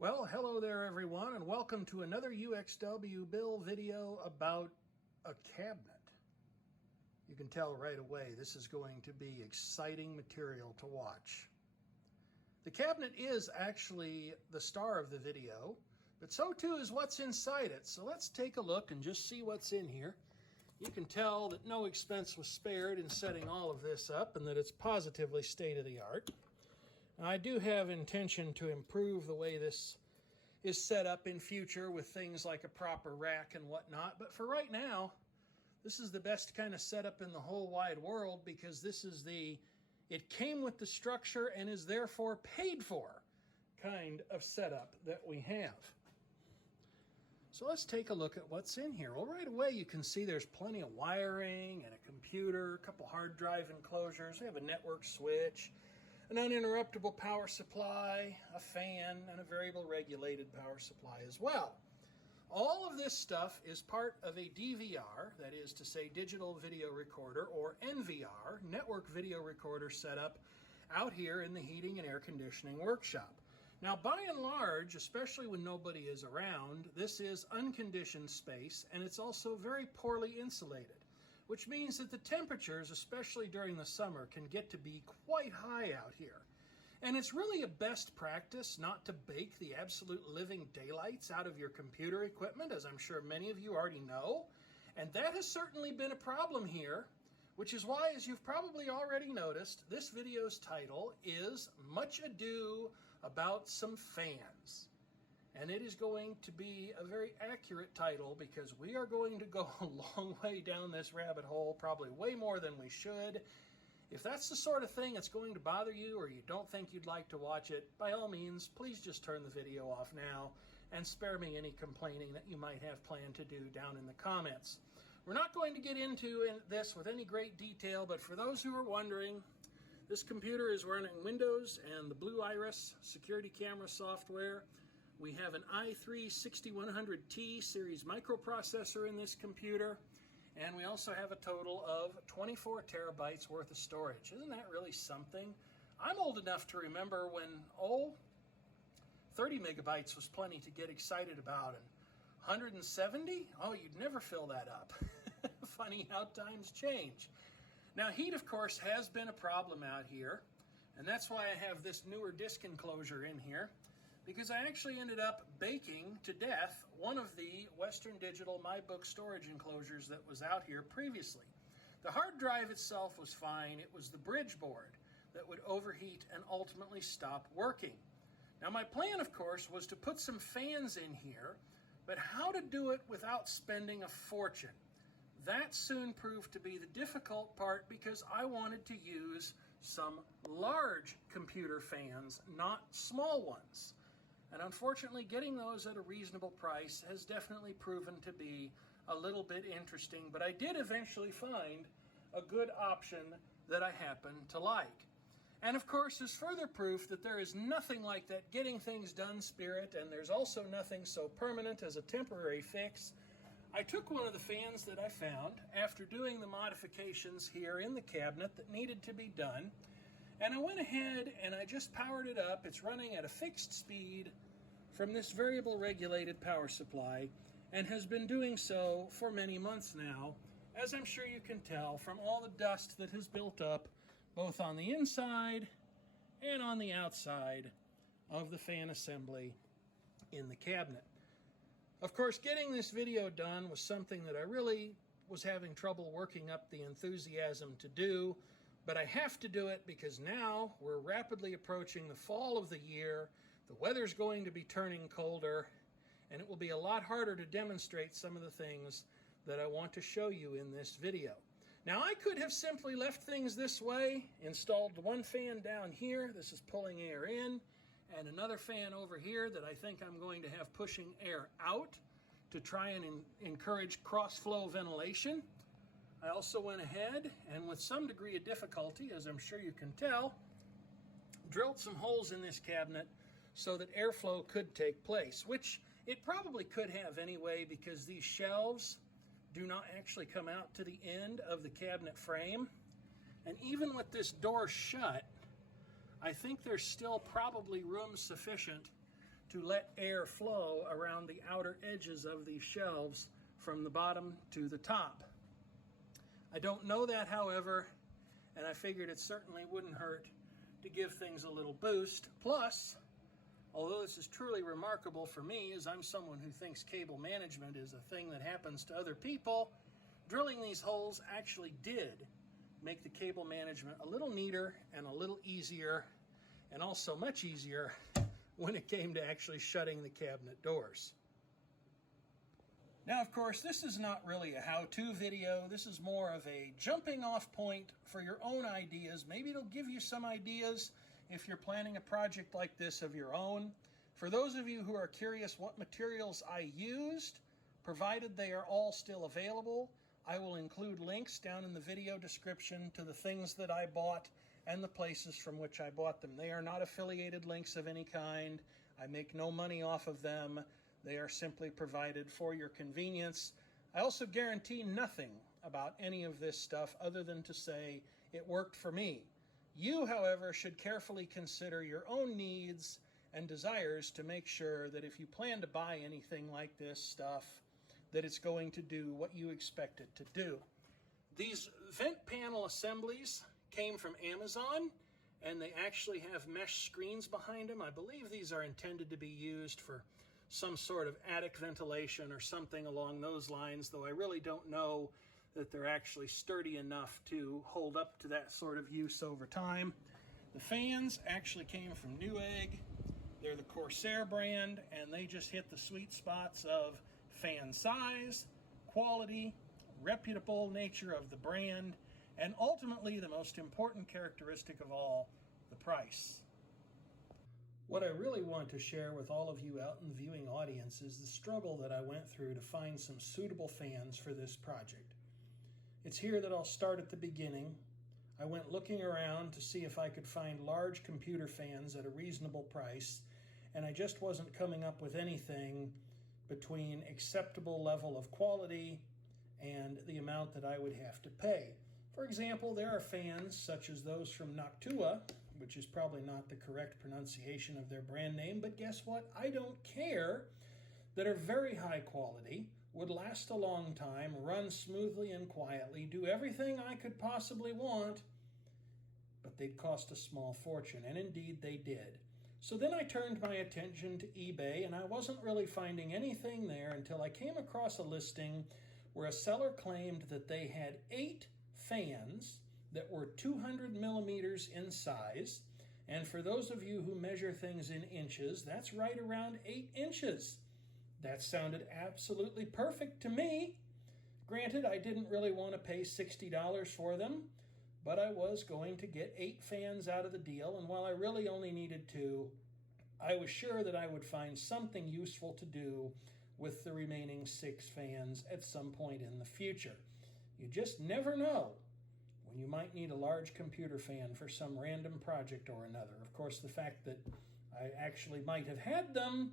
Well, hello there everyone, and welcome to another UXW build video about a cabinet. You can tell right away this is going to be exciting material to watch. The cabinet is actually the star of the video, but so too is what's inside it. So let's take a look and just see what's in here. You can tell that no expense was spared in setting all of this up and that it's positively state-of-the-art. I do have intention to improve the way this is set up in future with things like a proper rack and whatnot, but for right now, this is the best kind of setup in the whole wide world because this is it came with the structure and is therefore paid for kind of setup that we have. So let's take a look at what's in here. Well, right away you can see there's plenty of wiring and a computer, a couple hard drive enclosures. We have a network switch, an uninterruptible power supply, a fan, and a variable regulated power supply as well. All of this stuff is part of a DVR, that is to say digital video recorder, or NVR, network video recorder setup out here in the heating and air conditioning workshop. Now, by and large, especially when nobody is around, this is unconditioned space, and it's also very poorly insulated, which means that the temperatures, especially during the summer, can get to be quite high out here. And it's really a best practice not to bake the absolute living daylights out of your computer equipment, as I'm sure many of you already know. And that has certainly been a problem here, which is why, as you've probably already noticed, this video's title is Much Ado About Some Fans. And it is going to be a very accurate title because we are going to go a long way down this rabbit hole, probably way more than we should. If that's the sort of thing that's going to bother you or you don't think you'd like to watch it, by all means, please just turn the video off now and spare me any complaining that you might have planned to do down in the comments. We're not going to get into this with any great detail, but for those who are wondering, this computer is running Windows and the Blue Iris security camera software. We have an i3-6100T series microprocessor in this computer, and we also have a total of 24 terabytes worth of storage. Isn't that really something? I'm old enough to remember when, 30 megabytes was plenty to get excited about, and 170? Oh, you'd never fill that up. Funny how times change. Now, heat, of course, has been a problem out here, and that's why I have this newer disk enclosure in here, because I actually ended up baking to death one of the Western Digital MyBook storage enclosures that was out here previously. The hard drive itself was fine. It was the bridge board that would overheat and ultimately stop working. Now, my plan, of course, was to put some fans in here, but how to do it without spending a fortune? That soon proved to be the difficult part because I wanted to use some large computer fans, not small ones. And unfortunately, getting those at a reasonable price has definitely proven to be a little bit interesting, but I did eventually find a good option that I happen to like. And of course, there's further proof that there is nothing like that getting things done spirit, and there's also nothing so permanent as a temporary fix. I took one of the fans that I found after doing the modifications here in the cabinet that needed to be done, and I went ahead and I just powered it up. It's running at a fixed speed from this variable regulated power supply and has been doing so for many months now, as I'm sure you can tell from all the dust that has built up both on the inside and on the outside of the fan assembly in the cabinet. Of course, getting this video done was something that I really was having trouble working up the enthusiasm to do, but I have to do it because now we're rapidly approaching the fall of the year. The weather's going to be turning colder, and it will be a lot harder to demonstrate some of the things that I want to show you in this video. Now, I could have simply left things this way, installed one fan down here. This is pulling air in, and another fan over here that I think I'm going to have pushing air out to try and encourage cross-flow ventilation. I also went ahead and with some degree of difficulty, as I'm sure you can tell, drilled some holes in this cabinet so that airflow could take place, which it probably could have anyway because these shelves do not actually come out to the end of the cabinet frame. And even with this door shut, I think there's still probably room sufficient to let air flow around the outer edges of these shelves from the bottom to the top. I don't know that, however, and I figured it certainly wouldn't hurt to give things a little boost. Plus, although this is truly remarkable for me, as I'm someone who thinks cable management is a thing that happens to other people, drilling these holes actually did make the cable management a little neater and a little easier, and also much easier when it came to actually shutting the cabinet doors. Now, of course, this is not really a how-to video. This is more of a jumping off point for your own ideas. Maybe it'll give you some ideas if you're planning a project like this of your own. For those of you who are curious what materials I used, provided they are all still available, I will include links down in the video description to the things that I bought and the places from which I bought them. They are not affiliated links of any kind. I make no money off of them. They are simply provided for your convenience. I also guarantee nothing about any of this stuff other than to say it worked for me. You, however, should carefully consider your own needs and desires to make sure that if you plan to buy anything like this stuff, that it's going to do what you expect it to do. These vent panel assemblies came from Amazon, and they actually have mesh screens behind them. I believe these are intended to be used for some sort of attic ventilation or something along those lines, though I really don't know that they're actually sturdy enough to hold up to that sort of use over time. The fans actually came from Newegg. They're the Corsair brand, and they just hit the sweet spots of fan size, quality, reputable nature of the brand, and ultimately the most important characteristic of all, the price. What I really want to share with all of you out in the viewing audience is the struggle that I went through to find some suitable fans for this project. It's here that I'll start at the beginning. I went looking around to see if I could find large computer fans at a reasonable price, and I just wasn't coming up with anything between acceptable level of quality and the amount that I would have to pay. For example, there are fans such as those from Noctua, which is probably not the correct pronunciation of their brand name, but guess what? I don't care, that are very high quality, would last a long time, run smoothly and quietly, do everything I could possibly want, but they'd cost a small fortune, and indeed they did. So then I turned my attention to eBay, and I wasn't really finding anything there until I came across a listing where a seller claimed that they had 8 fans that were 200 millimeters in size, and for those of you who measure things in inches, that's right around 8 inches. That sounded absolutely perfect to me. Granted, I didn't really want to pay $60 for them, but I was going to get 8 fans out of the deal, and while I really only needed 2, I was sure that I would find something useful to do with the remaining 6 fans at some point in the future. You just never know when you might need a large computer fan for some random project or another. Of course, the fact that I actually might have had them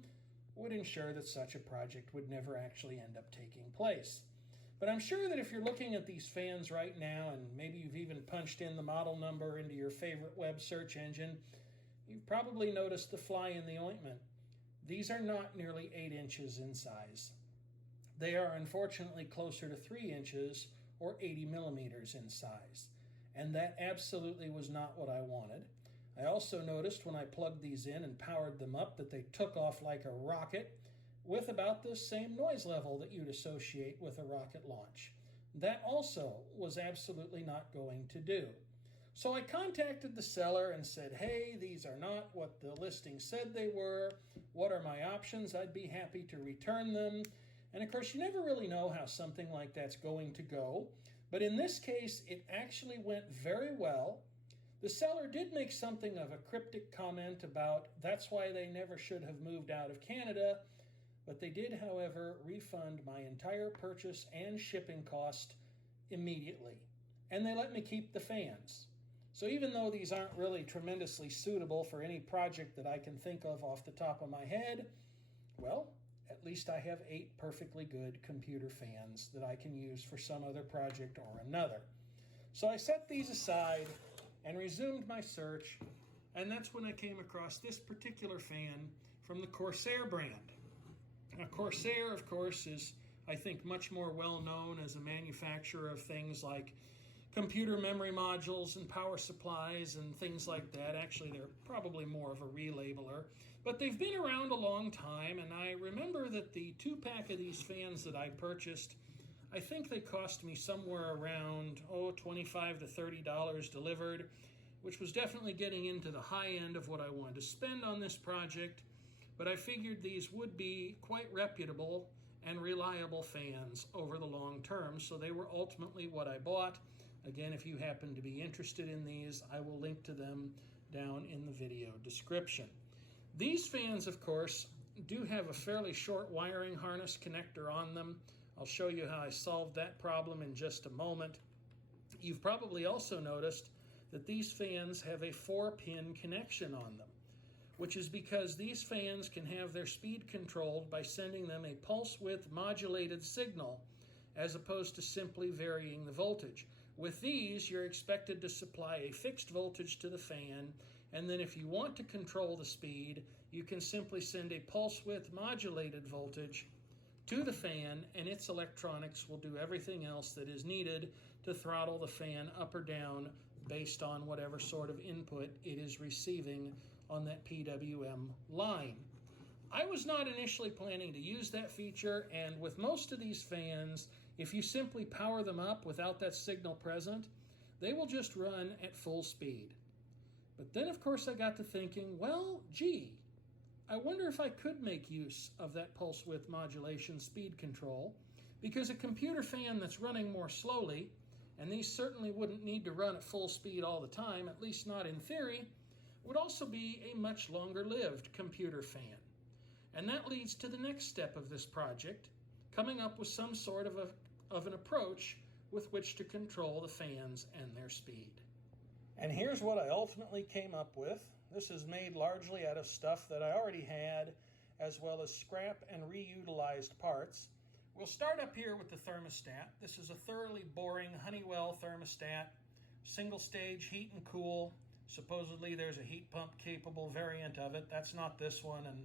would ensure that such a project would never actually end up taking place. But I'm sure that if you're looking at these fans right now, and maybe you've even punched in the model number into your favorite web search engine, you've probably noticed the fly in the ointment. These are not nearly 8 inches in size. They are unfortunately closer to 3 inches or 80 millimeters in size. And that absolutely was not what I wanted. I also noticed when I plugged these in and powered them up that they took off like a rocket, with about the same noise level that you'd associate with a rocket launch. That also was absolutely not going to do. So I contacted the seller and said, hey, these are not what the listing said they were. What are my options? I'd be happy to return them. And of course, you never really know how something like that's going to go. But in this case, it actually went very well. The seller did make something of a cryptic comment about that's why they never should have moved out of Canada. But they did, however, refund my entire purchase and shipping cost immediately. And they let me keep the fans. So even though these aren't really tremendously suitable for any project that I can think of off the top of my head, well, at least I have 8 perfectly good computer fans that I can use for some other project or another. So I set these aside and resumed my search, and that's when I came across this particular fan from the Corsair brand. Now, Corsair, of course, is, I think, much more well known as a manufacturer of things like computer memory modules and power supplies and things like that. Actually, they're probably more of a relabeler, but they've been around a long time, and I remember that the 2-pack of these fans that I purchased, I think they cost me somewhere around, $25 to $30 delivered, which was definitely getting into the high end of what I wanted to spend on this project, but I figured these would be quite reputable and reliable fans over the long term, so they were ultimately what I bought. Again, if you happen to be interested in these, I will link to them down in the video description. These fans, of course, do have a fairly short wiring harness connector on them. I'll show you how I solved that problem in just a moment. You've probably also noticed that these fans have a 4-pin connection on them, which is because these fans can have their speed controlled by sending them a pulse width modulated signal as opposed to simply varying the voltage. With these, you're expected to supply a fixed voltage to the fan, and then if you want to control the speed, you can simply send a pulse width modulated voltage to the fan, and its electronics will do everything else that is needed to throttle the fan up or down based on whatever sort of input it is receiving on that PWM line. I was not initially planning to use that feature, and with most of these fans, if you simply power them up without that signal present, they will just run at full speed. But then, of course, I got to thinking, well, gee, I wonder if I could make use of that pulse width modulation speed control, because a computer fan that's running more slowly, and these certainly wouldn't need to run at full speed all the time, at least not in theory, would also be a much longer-lived computer fan. And that leads to the next step of this project, coming up with some sort of an approach with which to control the fans and their speed. And here's what I ultimately came up with. This is made largely out of stuff that I already had, as well as scrap and reutilized parts. We'll start up here with the thermostat. This is a thoroughly boring Honeywell thermostat, single stage heat and cool. Supposedly there's a heat pump capable variant of it. That's not this one, and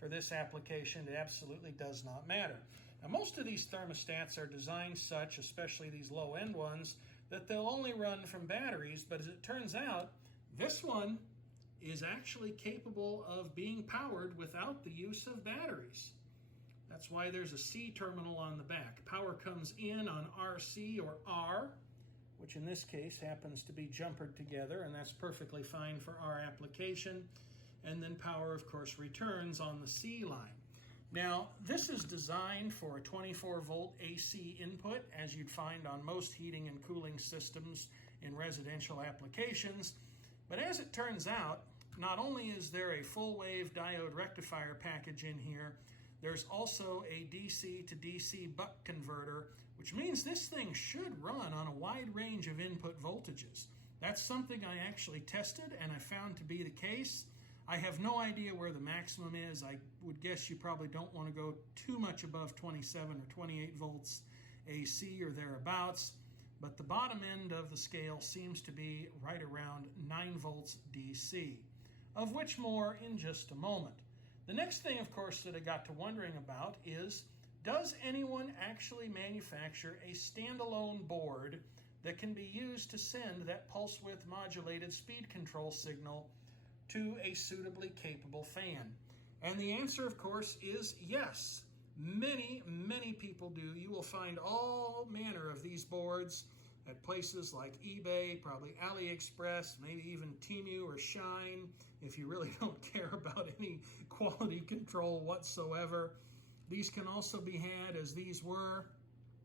for this application it absolutely does not matter. Now, most of these thermostats are designed such, especially these low-end ones, that they'll only run from batteries, but as it turns out, this one is actually capable of being powered without the use of batteries. That's why there's a C terminal on the back. Power comes in on RC or R, which in this case happens to be jumpered together, and that's perfectly fine for our application. And then power, of course, returns on the C line. Now, this is designed for a 24-volt AC input, as you'd find on most heating and cooling systems in residential applications. But as it turns out, not only is there a full-wave diode rectifier package in here, there's also a DC to DC buck converter, which means this thing should run on a wide range of input voltages. That's something I actually tested and I found to be the case. I have no idea where the maximum is. I would guess you probably don't want to go too much above 27 or 28 volts AC or thereabouts, but the bottom end of the scale seems to be right around 9 volts DC, of which more in just a moment. The next thing, of course, that I got to wondering about is, does anyone actually manufacture a standalone board that can be used to send that pulse width modulated speed control signal to a suitably capable fan? And the answer, of course, is yes. Many, many people do. You will find all manner of these boards at places like eBay, probably AliExpress, maybe even Temu or Shine, if you really don't care about any quality control whatsoever. These can also be had, as these were,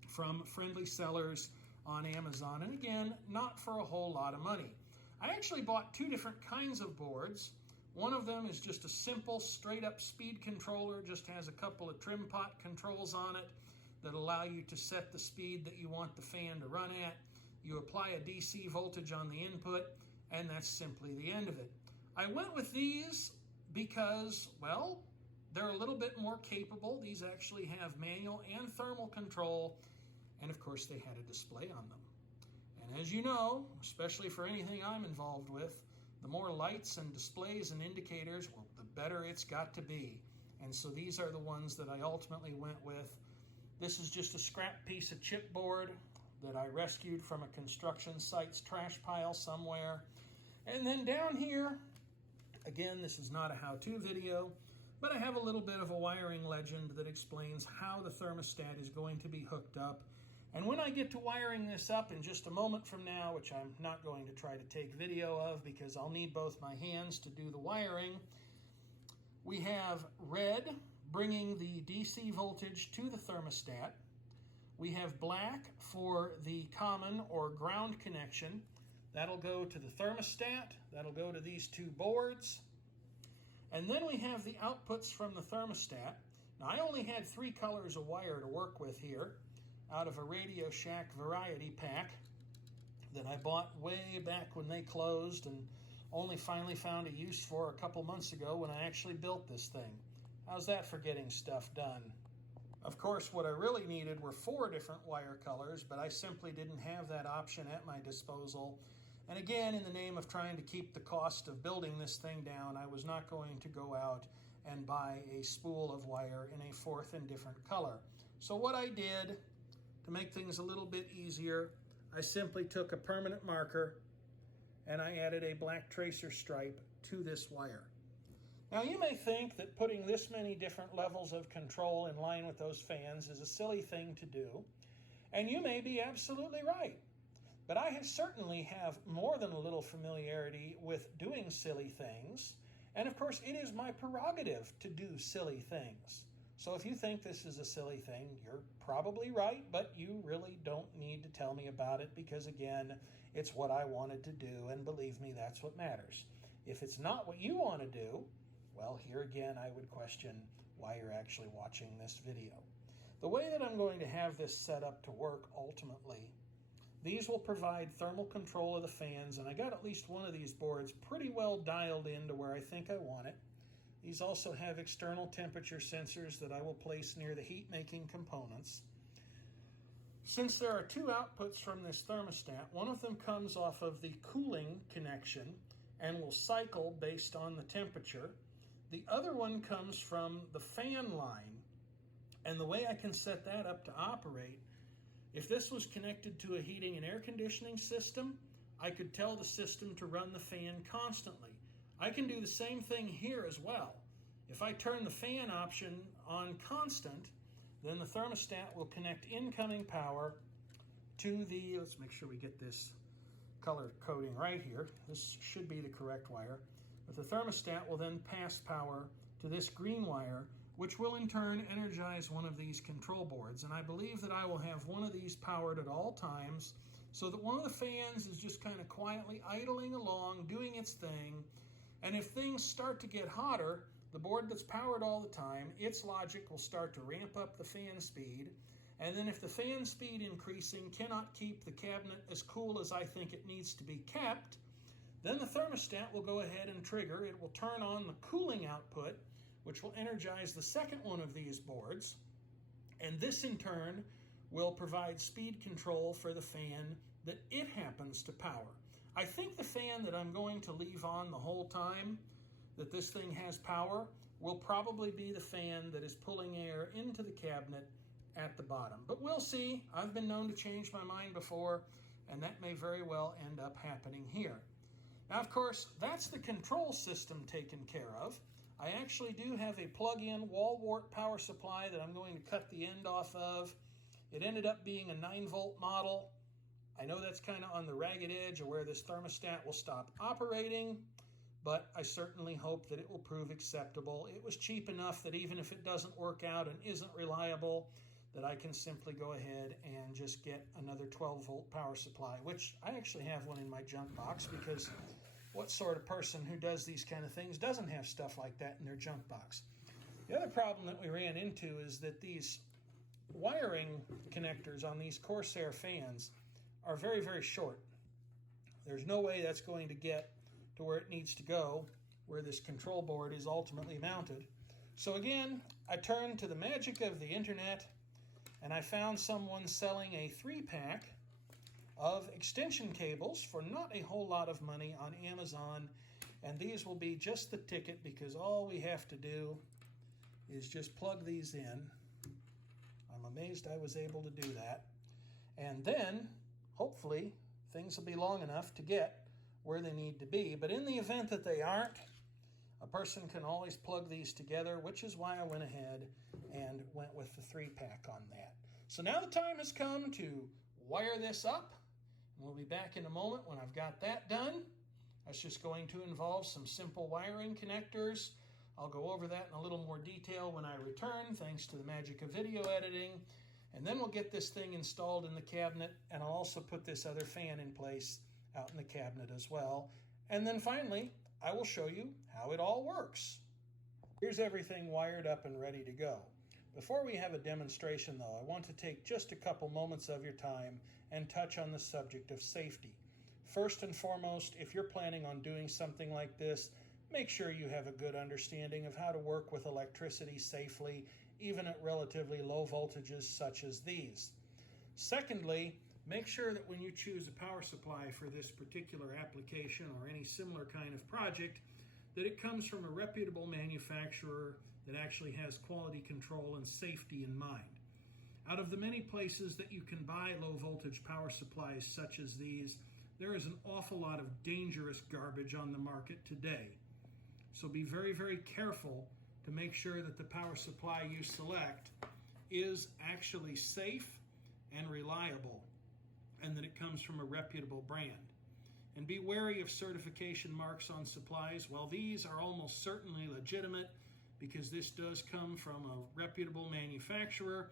from friendly sellers on Amazon. And again, not for a whole lot of money. I actually bought 2 different kinds of boards. One of them is just a simple straight-up speed controller, just has a couple of trim pot controls on it that allow you to set the speed that you want the fan to run at. You apply a DC voltage on the input, and that's simply the end of it. I went with these because, well, they're a little bit more capable. These actually have manual and thermal control, and of course they had a display on them. And as you know, especially for anything I'm involved with, the more lights and displays and indicators, well, the better it's got to be. And so these are the ones that I ultimately went with. This is just a scrap piece of chipboard that I rescued from a construction site's trash pile somewhere. And then down here, again, this is not a how-to video, but I have a little bit of a wiring legend that explains how the thermostat is going to be hooked up. And when I get to wiring this up in just a moment from now, which I'm not going to try to take video of because I'll need both my hands to do the wiring, we have red bringing the DC voltage to the thermostat. We have black for the common or ground connection. That'll go to the thermostat. That'll go to these two boards. And then we have the outputs from the thermostat. Now, I only had 3 colors of wire to work with here out of a Radio Shack variety pack that I bought way back when they closed and only finally found a use for a couple months ago when I actually built this thing. How's that for getting stuff done? Of course, what I really needed were 4 different wire colors, but I simply didn't have that option at my disposal. And again, in the name of trying to keep the cost of building this thing down, I was not going to go out and buy a spool of wire in a 4th and different color. So what I did, to make things a little bit easier, I simply took a permanent marker and I added a black tracer stripe to this wire. Now, you may think that putting this many different levels of control in line with those fans is a silly thing to do, and you may be absolutely right. But I certainly have more than a little familiarity with doing silly things, and of course it is my prerogative to do silly things. So if you think this is a silly thing, you're probably right, but you really don't need to tell me about it because, again, it's what I wanted to do, and believe me, that's what matters. If it's not what you want to do, well, here again, I would question why you're actually watching this video. The way that I'm going to have this set up to work ultimately, these will provide thermal control of the fans, and I got at least one of these boards pretty well dialed in to where I think I want it. These also have external temperature sensors that I will place near the heat-making components. Since there are 2 outputs from this thermostat, one of them comes off of the cooling connection and will cycle based on the temperature. The other one comes from the fan line, and the way I can set that up to operate, if this was connected to a heating and air conditioning system, I could tell the system to run the fan constantly. I can do the same thing here as well. If I turn the fan option on constant, then the thermostat will connect incoming power to the, let's make sure we get this color coding right here. This should be the correct wire. But the thermostat will then pass power to this green wire, which will in turn energize one of these control boards. And I believe that I will have one of these powered at all times so that one of the fans is just kind of quietly idling along, doing its thing. And if things start to get hotter, the board that's powered all the time, its logic will start to ramp up the fan speed. And then if the fan speed increasing cannot keep the cabinet as cool as I think it needs to be kept, then the thermostat will go ahead and trigger. It will turn on the cooling output, which will energize the second one of these boards. And this in turn will provide speed control for the fan that it happens to power. I think the fan that I'm going to leave on the whole time that this thing has power will probably be the fan that is pulling air into the cabinet at the bottom. But we'll see. I've been known to change my mind before, and that may very well end up happening here. Now, of course, that's the control system taken care of. I actually do have a plug-in wall wart power supply that I'm going to cut the end off of. It ended up being a 9-volt model. I know that's kind of on the ragged edge of where this thermostat will stop operating, but I certainly hope that it will prove acceptable. It was cheap enough that even if it doesn't work out and isn't reliable, that I can simply go ahead and just get another 12-volt power supply, which I actually have one in my junk box because what sort of person who does these kind of things doesn't have stuff like that in their junk box? The other problem that we ran into is that these wiring connectors on these Corsair fans are very, very short. There's no way that's going to get to where it needs to go, where this control board is ultimately mounted. So again, I turned to the magic of the internet, and I found someone selling a 3-pack of extension cables for not a whole lot of money on Amazon. And these will be just the ticket, because all we have to do is just plug these in. I'm amazed I was able to do that. And then, hopefully, things will be long enough to get where they need to be. But in the event that they aren't, a person can always plug these together, which is why I went ahead and went with the 3-pack on that. So now the time has come to wire this up. And we'll be back in a moment when I've got that done. That's just going to involve some simple wiring connectors. I'll go over that in a little more detail when I return, thanks to the magic of video editing. And then we'll get this thing installed in the cabinet, and I'll also put this other fan in place out in the cabinet as well. And then finally, I will show you how it all works. Here's everything wired up and ready to go. Before we have a demonstration though, I want to take just a couple moments of your time and touch on the subject of safety. First and foremost, if you're planning on doing something like this, make sure you have a good understanding of how to work with electricity safely, even at relatively low voltages such as these. Secondly, make sure that when you choose a power supply for this particular application or any similar kind of project, that it comes from a reputable manufacturer that actually has quality control and safety in mind. Out of the many places that you can buy low voltage power supplies such as these, there is an awful lot of dangerous garbage on the market today. So be very, very careful to make sure that the power supply you select is actually safe and reliable, and that it comes from a reputable brand. And be wary of certification marks on supplies. While these are almost certainly legitimate because this does come from a reputable manufacturer,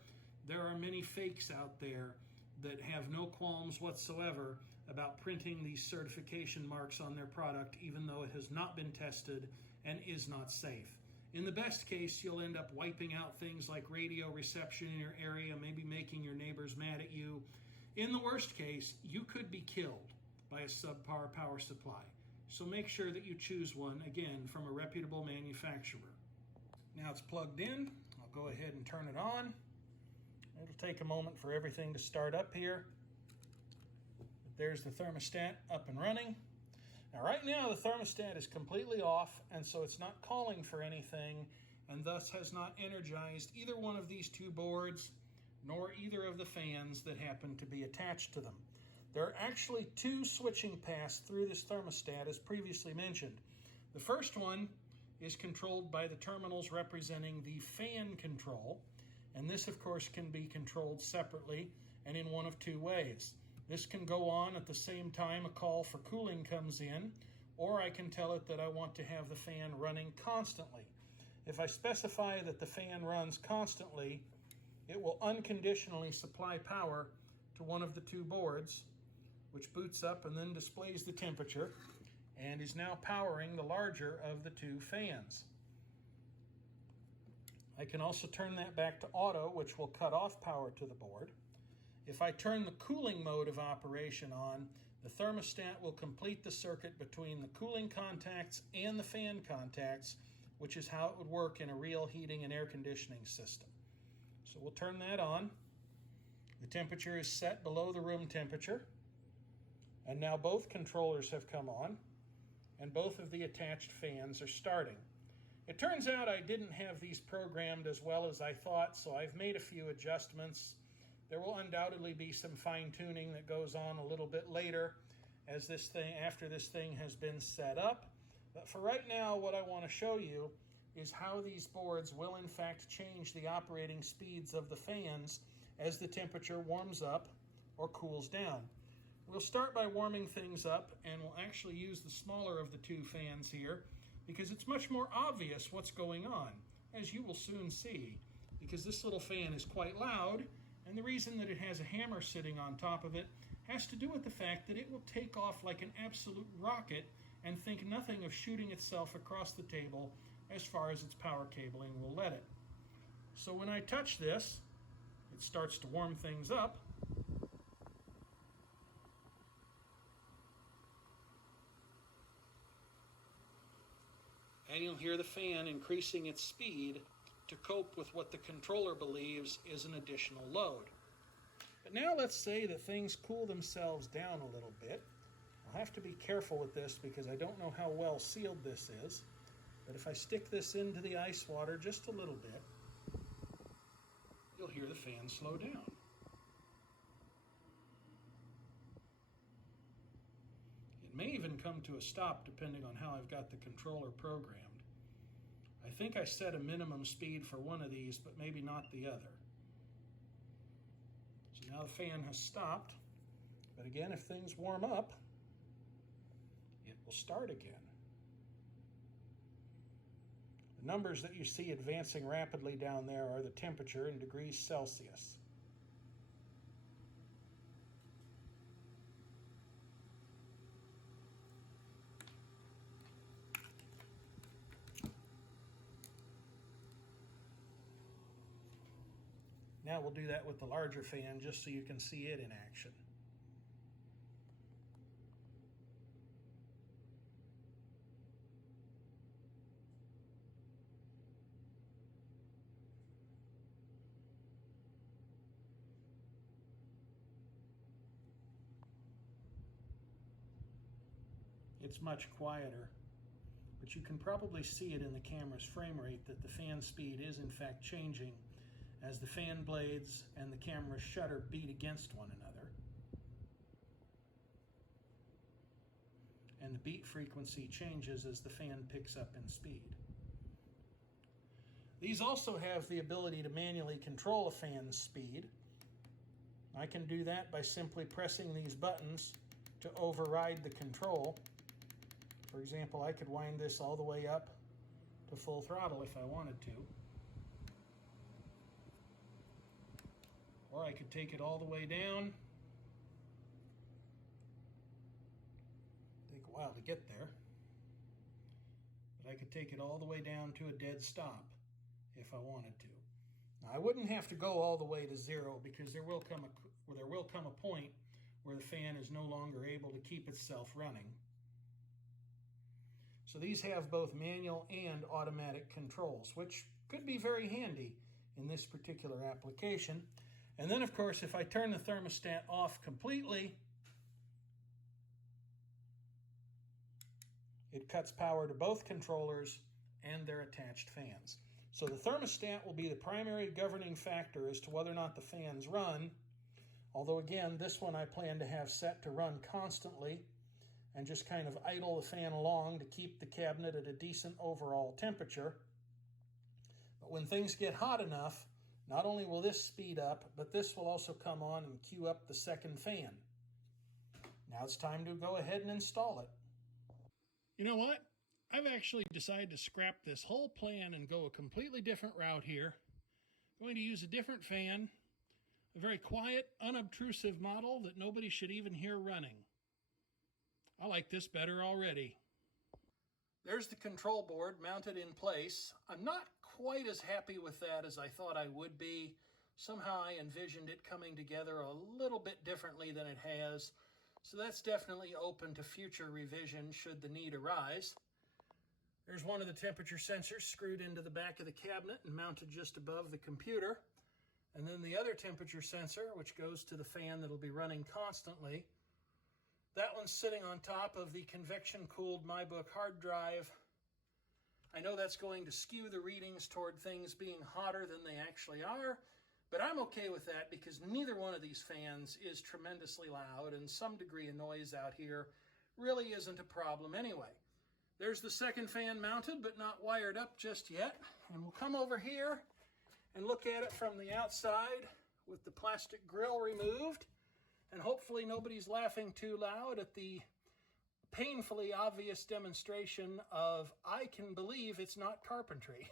there are many fakes out there that have no qualms whatsoever about printing these certification marks on their product, even though it has not been tested and is not safe. In the best case, you'll end up wiping out things like radio reception in your area, maybe making your neighbors mad at you. In the worst case, you could be killed by a subpar power supply. So make sure that you choose one, again, from a reputable manufacturer. Now it's plugged in. I'll go ahead and turn it on. It'll take a moment for everything to start up here. But there's the thermostat up and running. Now right now the thermostat is completely off, and so it's not calling for anything, and thus has not energized either one of these two boards nor either of the fans that happen to be attached to them. There are actually two switching paths through this thermostat, as previously mentioned. The first one is controlled by the terminals representing the fan control, and this of course can be controlled separately and in one of two ways. This can go on at the same time a call for cooling comes in, or I can tell it that I want to have the fan running constantly. If I specify that the fan runs constantly, it will unconditionally supply power to one of the two boards, which boots up and then displays the temperature and is now powering the larger of the two fans. I can also turn that back to auto, which will cut off power to the board. If I turn the cooling mode of operation on, the thermostat will complete the circuit between the cooling contacts and the fan contacts, which is how it would work in a real heating and air conditioning system. So we'll turn that on. The temperature is set below the room temperature. And now both controllers have come on, and both of the attached fans are starting. It turns out I didn't have these programmed as well as I thought, so I've made a few adjustments. There will undoubtedly be some fine-tuning that goes on a little bit later as after this thing has been set up. But for right now, what I want to show you is how these boards will in fact change the operating speeds of the fans as the temperature warms up or cools down. We'll start by warming things up, and we'll actually use the smaller of the two fans here because it's much more obvious what's going on, as you will soon see, because this little fan is quite loud, and the reason that it has a hammer sitting on top of it has to do with the fact that it will take off like an absolute rocket and think nothing of shooting itself across the table as far as its power cabling will let it. So when I touch this, it starts to warm things up. And you'll hear the fan increasing its speed to cope with what the controller believes is an additional load. But now let's say that things cool themselves down a little bit. I'll have to be careful with this because I don't know how well sealed this is. But if I stick this into the ice water just a little bit, you'll hear the fan slow down. It may even come to a stop depending on how I've got the controller programmed. I think I set a minimum speed for one of these, but maybe not the other. So now the fan has stopped, but again, if things warm up, it will start again. The numbers that you see advancing rapidly down there are the temperature in degrees Celsius. Now we'll do that with the larger fan just so you can see it in action. It's much quieter, but you can probably see it in the camera's frame rate that the fan speed is in fact changing as the fan blades and the camera's shutter beat against one another. And the beat frequency changes as the fan picks up in speed. These also have the ability to manually control a fan's speed. I can do that by simply pressing these buttons to override the control. For example, I could wind this all the way up to full throttle if I wanted to. Or I could take it all the way down. Take a while to get there. But I could take it all the way down to a dead stop if I wanted to. Now, I wouldn't have to go all the way to 0 because there will come a point where the fan is no longer able to keep itself running. So these have both manual and automatic controls, which could be very handy in this particular application. And then, of course, if I turn the thermostat off completely, it cuts power to both controllers and their attached fans. So the thermostat will be the primary governing factor as to whether or not the fans run. Although, again, this one I plan to have set to run constantly and just kind of idle the fan along to keep the cabinet at a decent overall temperature. But when things get hot enough, not only will this speed up, but this will also come on and cue up the second fan. Now it's time to go ahead and install it. You know what? I've actually decided to scrap this whole plan and go a completely different route here. I'm going to use a different fan, a very quiet, unobtrusive model that nobody should even hear running. I like this better already. There's the control board mounted in place. I'm not quite as happy with that as I thought I would be. Somehow I envisioned it coming together a little bit differently than it has. So that's definitely open to future revision should the need arise. There's one of the temperature sensors screwed into the back of the cabinet and mounted just above the computer. And then the other temperature sensor, which goes to the fan that'll be running constantly. That one's sitting on top of the convection-cooled MyBook hard drive. I know that's going to skew the readings toward things being hotter than they actually are, but I'm okay with that because neither one of these fans is tremendously loud, and some degree of noise out here really isn't a problem anyway. There's the second fan mounted, but not wired up just yet. And we'll come over here and look at it from the outside with the plastic grill removed. And hopefully nobody's laughing too loud at the painfully obvious demonstration of, I can believe it's not carpentry.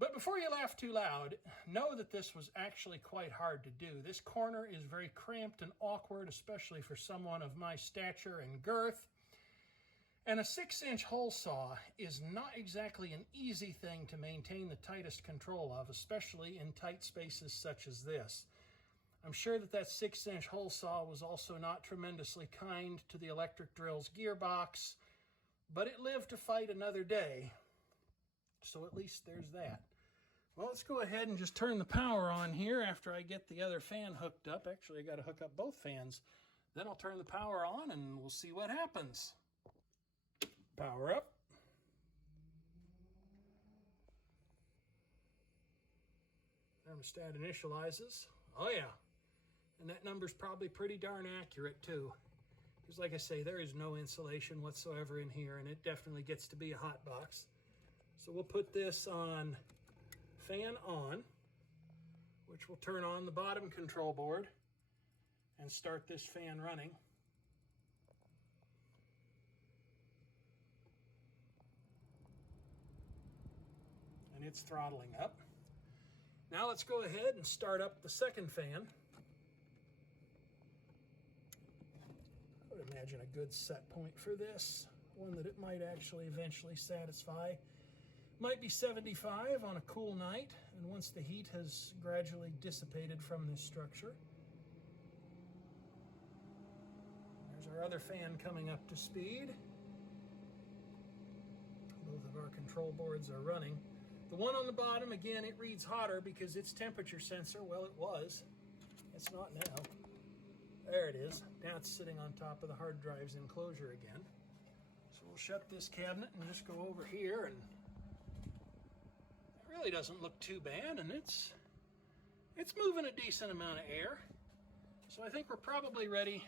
But before you laugh too loud, know that this was actually quite hard to do. This corner is very cramped and awkward, especially for someone of my stature and girth. And a 6-inch hole saw is not exactly an easy thing to maintain the tightest control of, especially in tight spaces such as this. I'm sure that 6-inch hole saw was also not tremendously kind to the electric drill's gearbox, but it lived to fight another day. So at least there's that. Well, let's go ahead and just turn the power on here after I get the other fan hooked up. Actually, I got to hook up both fans Then I'll turn the power on and we'll see what happens. Power up. Thermostat initializes. Oh yeah. And that number's probably pretty darn accurate too. Because like I say, there is no insulation whatsoever in here, and it definitely gets to be a hot box. So we'll put this on fan on, which will turn on the bottom control board and start this fan running. And it's throttling up. Now let's go ahead and start up the second fan. I would imagine a good set point for this, one that it might actually eventually satisfy. Might be 75 on a cool night, and once the heat has gradually dissipated from this structure. There's our other fan coming up to speed. Both of our control boards are running. The one on the bottom, again, it reads hotter because its temperature sensor, well, it was. It's not now. There it is. Now it's sitting on top of the hard drive's enclosure again. So we'll shut this cabinet and just go over here, and it really doesn't look too bad, and it's moving a decent amount of air. So I think we're probably ready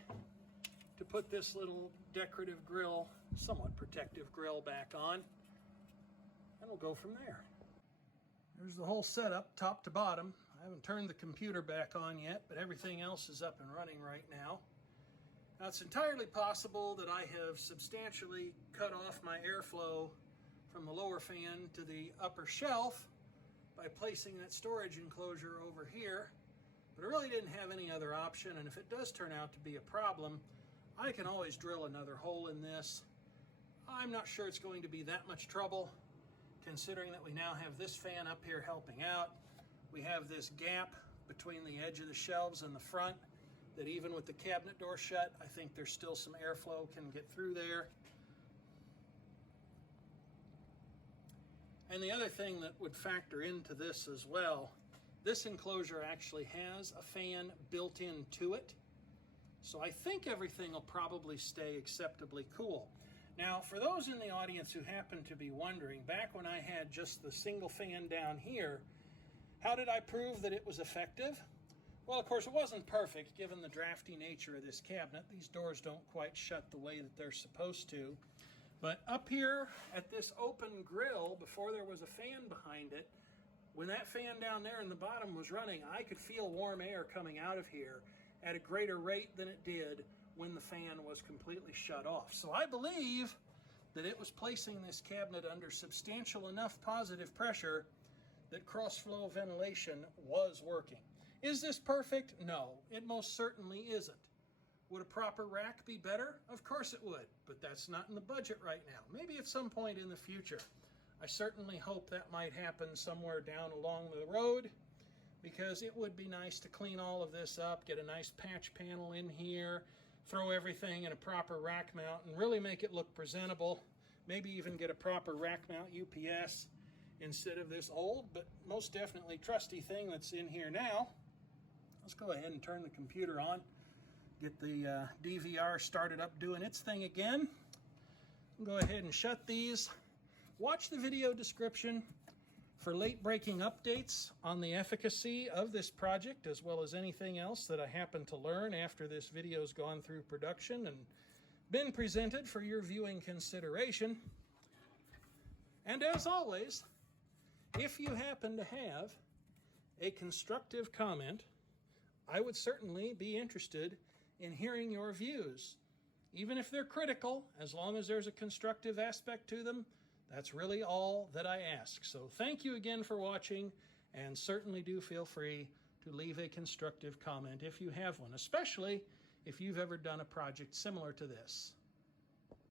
to put this little decorative grill, somewhat protective grill, back on, and we'll go from there. There's the whole setup, top to bottom. I haven't turned the computer back on yet, but everything else is up and running right now. Now, it's entirely possible that I have substantially cut off my airflow from the lower fan to the upper shelf by placing that storage enclosure over here, but I really didn't have any other option, and if it does turn out to be a problem, I can always drill another hole in this. I'm not sure it's going to be that much trouble, considering that we now have this fan up here helping out. We have this gap between the edge of the shelves and the front that even with the cabinet door shut, I think there's still some airflow can get through there. And the other thing that would factor into this as well, this enclosure actually has a fan built into it. So I think everything will probably stay acceptably cool. Now, for those in the audience who happen to be wondering, back when I had just the single fan down here, how did I prove that it was effective? Well, of course, it wasn't perfect given the drafty nature of this cabinet. These doors don't quite shut the way that they're supposed to. But up here at this open grill, before there was a fan behind it, when that fan down there in the bottom was running, I could feel warm air coming out of here at a greater rate than it did when the fan was completely shut off. So I believe that it was placing this cabinet under substantial enough positive pressure that cross-flow ventilation was working. Is this perfect? No, it most certainly isn't. Would a proper rack be better? Of course it would, but that's not in the budget right now. Maybe at some point in the future. I certainly hope that might happen somewhere down along the road, because it would be nice to clean all of this up, get a nice patch panel in here, throw everything in a proper rack mount and really make it look presentable. Maybe even get a proper rack mount UPS instead of this old but most definitely trusty thing that's in here now. Let's go ahead and turn the computer on, get the DVR started up doing its thing again. Go ahead and shut these. Watch the video description for late-breaking updates on the efficacy of this project, as well as anything else that I happen to learn after this video's gone through production and been presented for your viewing consideration. And as always, if you happen to have a constructive comment, I would certainly be interested in hearing your views. Even if they're critical, as long as there's a constructive aspect to them, that's really all that I ask. So thank you again for watching, and certainly do feel free to leave a constructive comment if you have one, especially if you've ever done a project similar to this.